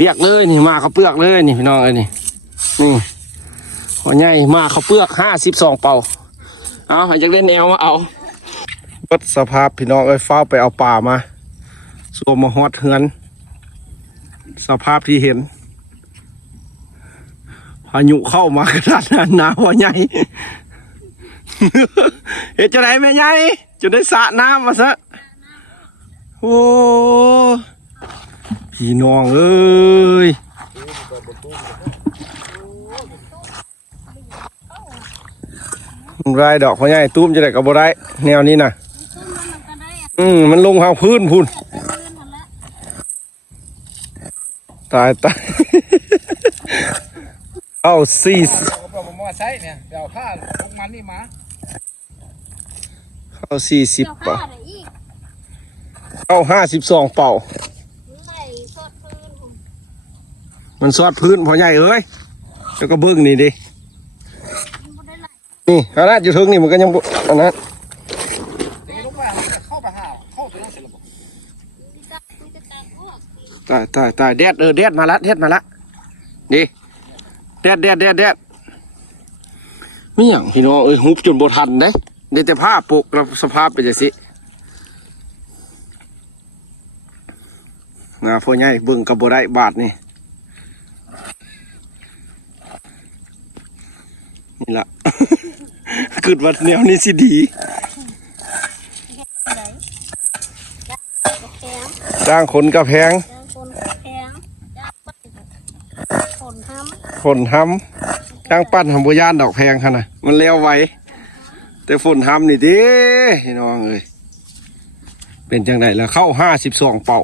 เปียกเลยนี่มาเขาเปลือกเลยนี่พี่น้องเอ้ยนี่หัวใหญ่มาเขาเปลือก52 เป่าเอาอยากเล่นแนวมาเอาวัดสภาพพี่น้องเอ้ยเฝ้าไปเอาป่ามาสวมมาฮอดเฮือนสภาพที่เห็นพายุเข้ามากระดานนั้นหนาวหัวใหญ่เฮ็ดจะไหนแม่ใหญ่จะได้สระน้ำมาซะโอ้พี่น้องเอ้ยไรดอกพ่อใหญ่ตุ้มจะได้กับบ่ได้แนวนี้นะมันลงทางพื้นพุ่นตายเอา40เข้า40 เป่าเข้า52 เป่ามันซอดพื้นพ่อใหญ่เอ้ยแล้วก็เบิ้งนี่ดินี่ขนาดอยู่ถึงนี่มันก็ยังอันนั้นตายแดดแดดมาละนี่แดดไม่อย่างพี่น้องฮุบจนโบทันได้เดี๋ยวแต่ผ้าปกแล้วสภาพเป็นจังสิพ่อใหญ่เบิ้งกับโบได้บาทนี่นี่ละ เกิดวันแนวนี้สิดีจ้างคนกระแพงฝนทำจ้างปั้นทำบุญญาณดอกแพงขนาดมันเลี้ยวไวแต่ฝนทำนี่ดิพี่น้องเอ้ยเป็นจังไดแล้วเข้า52 เป่า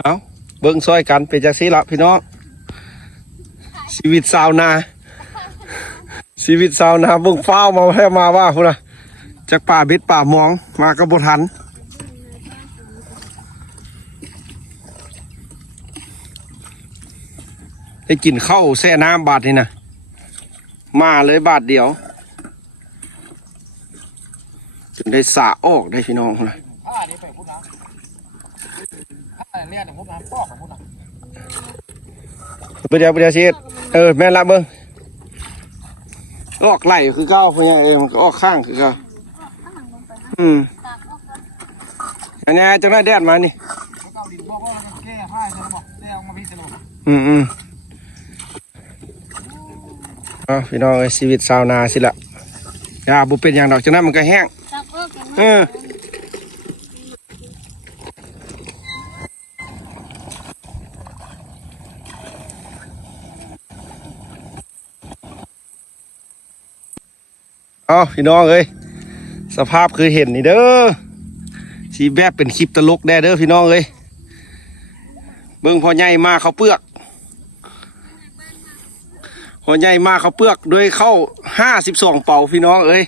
เอาเบิ้งซอยกันเป็นจังซี่ละพี่น้องชีวิตสาวนาเบิ่งฟ้าวมาแค่มาว่าพุ่นนะจากป่าเบ็ดป่ามองมากระบทันได้กินข้าวแช่น้ำบาทนี่นะมาเลยบาทเดียวจนได้สะออกได้พี่น้องนะเดี๋ยวเชียดแม่ละเบิ้งออกไหลคือเก้าพวกนี้มันก็ออกข้างคือเก้าอันนี้จังได้แดดมานี่พี่น้องชีวิตชาวนาสิละยาบุเป็นอย่างดอกจังนั้นมันก็แห้งพี่น้องเอ้ยสภาพคือเห็นนี่เด้อสีแบบเป็นคลิปตลกแน่เด้อพี่น้องเอ้ยเบิ่งพอใหญ่มาเขาเปลือกพอใหญ่มาเขาเปลือกด้วยเข้า52 เป่าพี่น้องเอ้ย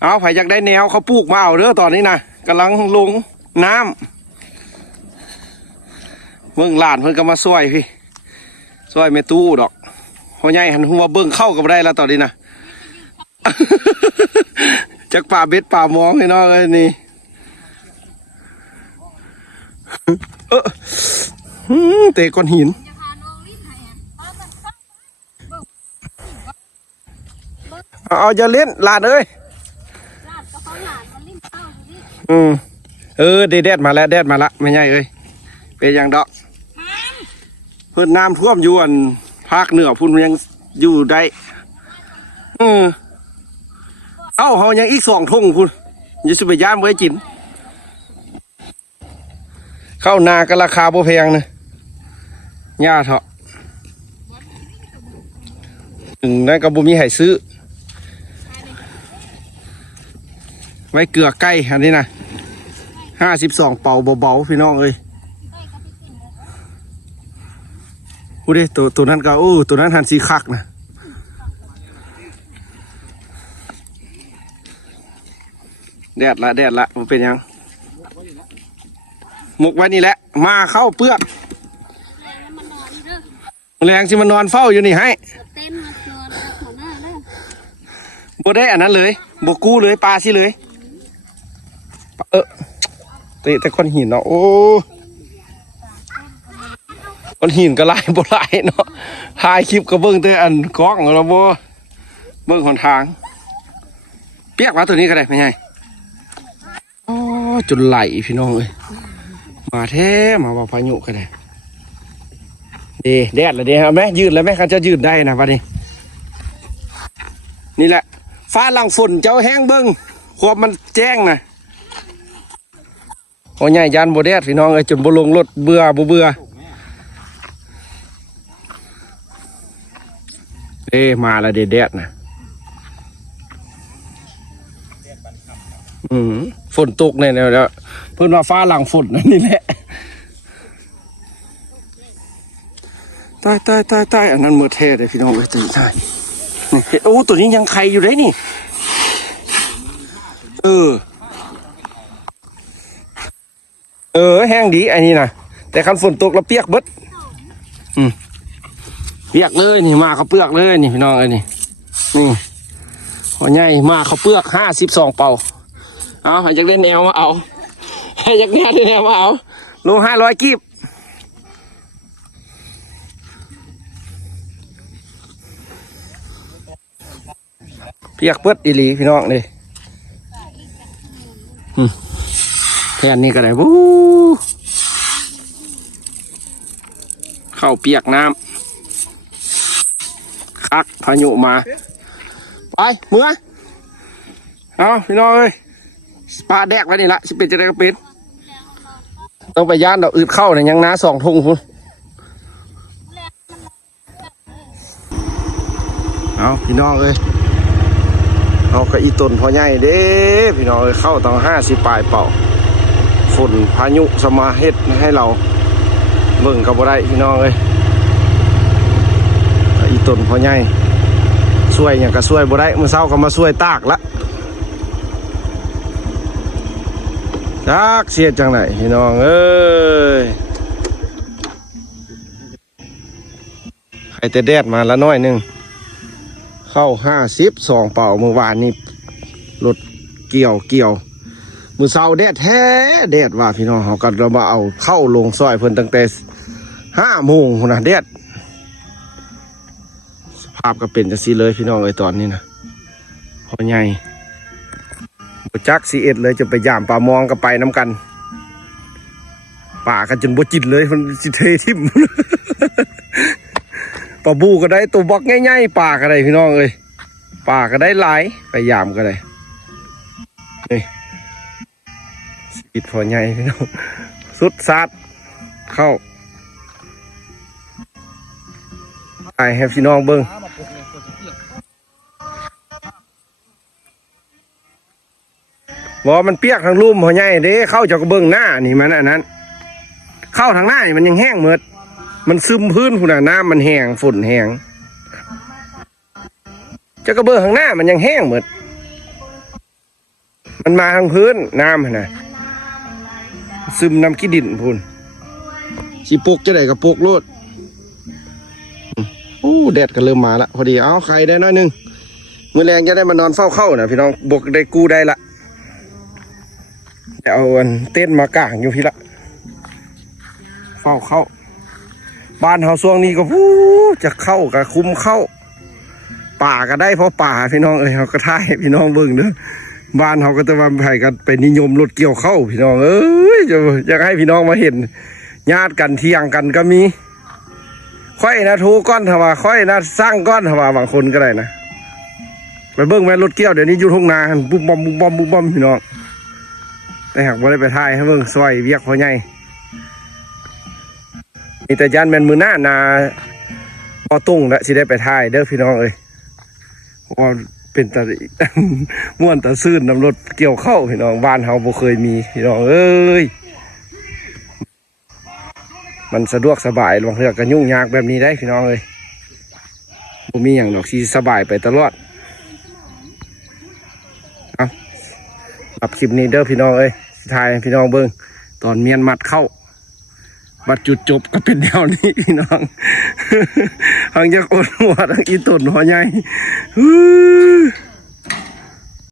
เอาไผอยากได้แนวเขาปลูกมาเอาเด้อตอนนี้นะกำลังลงน้ำเบิ่งหลานเพิ่นก็มาช่วยพี่ช่วยแม่ตู้ดอกพอใหญ่หันหัวเบิ่งเข้ากับได้แล้วตอนนี้นะจากป่าเบ็ดป่ามองให้น้องเลยนี่เตะก้อนหินเอาจะเล่นหลานเอ้ยแดดมาแล้วไม่ใช่เอ้ยเป็นอย่างดอกเพิ่นน้ำท่วมอยู่อันภาคเหนือพุ่นยังอยู่ได้เขายังอีก2 ทงคุณยิ่งสุดไปย่ามไว้กินข้าวนาก็ราคาบ่แพงนะย่าเถาะนั่นก็บ่มีให้ซื้อไว้เกลือไก่อันนี้นะ52 เป่าเบาๆพี่น้องเอ้ยพูดดิตัวนั้นก็ตัวนั้นหันสีคักนะแดดละมันเป็นยังหมกไว้นี่แหละมาเข้าเปลือกแรงที่มันนอนเฝ้าอยู่นี่ให้บได้อันนั้นเลยบกู้เลยปลาสิเลย เตะแต่ก้อนหินเนาะโอ้ก้อนหินก็ลายบ่ลายเนาะถ่ายคลิปก็เบิ่งแต่อันกล้องแล้วบ่เบิ่งหนทางเปียกว่าตัวนี้ก็ได้ไม่ใช่อ๋อจนไหลพี่น้องเอ้ยมาแท้มาว่าพายุก็ได้แดดแล้วเด้ครับแม่ยืดแล้วแม่เขาจะยืดได้นะวันนี้นี่แหละฟ้าหลังฝนเจ้าแห้งเบิ้งความมันแจ้งนะโอ้ยใหญ่ยันโบแดดพี่น้องเอ้ยจนบ่ลงรถเบื่อบ่เบื่อมาแล้วแดดนะฝนตกเนี่ยแล้วเพิ่นว่าฟ้าหลังฝนนี่แหละตายอันนั้นมือเทเลยพี่น้องเลยตื่นได้โอ้ตัวนี้ยังไข่อยู่เลยนี่แห้งดีไอ้นี่นะแต่คันฝนตกแล้วเปียกเบิดเปียกเลยนี่มาเขาเปลือกเลยนี่พี่น้องไอ้นี่หัวใหญ่มาเขาเปลือก52 เป่าเอาให้จักเล่นแนวมาเอาให้จักเล่นแนวมาเอาโล500 กีบเปียกเบิดอีหลีพี่น้องเลยแทนนี่ก็ได้วู้เข้าเปียกน้ำคักพายุมาไปเมื่อเอาพี่น้องเอ้ยปลาแดกไว้นี่ละสิเป็นจะได้ก็เป็นต้องไปย่านเราอึดเข้าเนี่ยยังน้า2 ทุ่งคุณเอาพี่น้องเอ้ยเอากระอีต้นพอใหญ่เด้พี่น้องเอ้ยเข้าต้อง50 ปลายเป่าฝนพายุสมาเฮ็ดให้เราเบิ่งกับบ่ได้พี่น้องเอ้ยกระอีต้นพอใหญ่ช่วยอย่างก็ช่วยบ่ได้เมื่อเช้าก็มาช่วยตากละจักเสียจังไหนพี่น้องเอ้ยใครแต่แดดมาละน้อยนึงเข้า52 เป่าเมื่อวานนี้รถเกี่ยวมือเช้าแดดแท้แดดว่าพี่น้องเขาก็เรามาเอาเข้าลงซอยเพิ่นตั้งแต่5 โมงนะแดดสภาพก็เป็นจังซี่เลยพี่น้องเอ้ยตอนนี้นะพอใหญ่บ่จัก11เลยจะไปย่ามป่ามองก็ไปน้ำกันป่ากันจนบ่จิตเลยมันสิเททิ่ม ปลาบูก็ได้ตัวบักง่ายๆป่าก็ได้พี่น้องเอ้ยป่าก็ได้หลายไปยามก็ได้นี่ปิดพอใหญ่พี่น้องสุดซัดเข้าไปให้พี่น้องเบิ้งบอกมันเปียกทางลุ่มพอใหญ่เด้เข้าจากเบิ้งหน้านี่มันอันนั้นเข้าทางหน้านี่มันยังแห้งเหมือดมันซึมพื้นคุณน้ำมันแห้งฝุ่นแห้งจะกระเบื้องข้างหน้ามันยังแห้งหมดมันมาทางพื้นน้ำนะซึมน้ำขี้ดินพูนสีปกจะได้กับปกโลดโอ้แดดก็เริ่มมาละพอดีเอาใครได้น้อยนึงมือแรงจะได้มานอนเฝ้าเข้านะพี่น้องบกได้กู้ได้ละเอาเต้นมากางอยู่พี่ละเฝ้าเข้าบ้านเขาช่วงนี้ก็จะเข้ากับคุ้มเข้าป่าก็ได้เพราะป่าพี่น้องเอ้ยเขาก็ท่ายพี่น้องเบิ่งเด้อบ้านเขาก็จะมาไผ่กันเป็นนิยมรถเกี่ยวเข้าพี่น้องเอ้ยจะอยากให้พี่น้องมาเห็นญาติกันเที่ยงกันก็มีค่อยนะทูก้อนถว่าค่อยนะสร้างก้อนถว่าบางคนก็ได้นะไปเบิ่งแม่รถเกี่ยวเดี๋ยวนี้อยู่ทุ่งนาบุ้มบอมบุ้มบอมบุ้มบอมพี่น้องแต่หากว่าได้ไปท่ายให้เบิ่งซอยเวียกพอใหญ่มีแต่ยันแมนมือหน้านาพอตุ้งและสิได้ไปท่ายเด้อพี่น้องเอ้ยว่าเป็นตาม่วนตาซื่นนำรถเกี่ยวเข้าพี่น้องบ้านเฮาบ่เคยมีพี่น้องเอ้ยมันสะดวกสบายบางเรื่องก็ยุ่งยากแบบนี้ได้พี่น้องเอ้ยบ่มีอย่างดอกสิสบายไปตลอดเอารับคลิปนี้เด้อพี่น้องเอ้ยถ่ายพี่น้องเบิ่งตอนเมียนมัดเข้าบัดจุดจบก็เป็นแนวนี้พี่น้องทางจากอดหัวทางอีตุ่นหัวใหญ่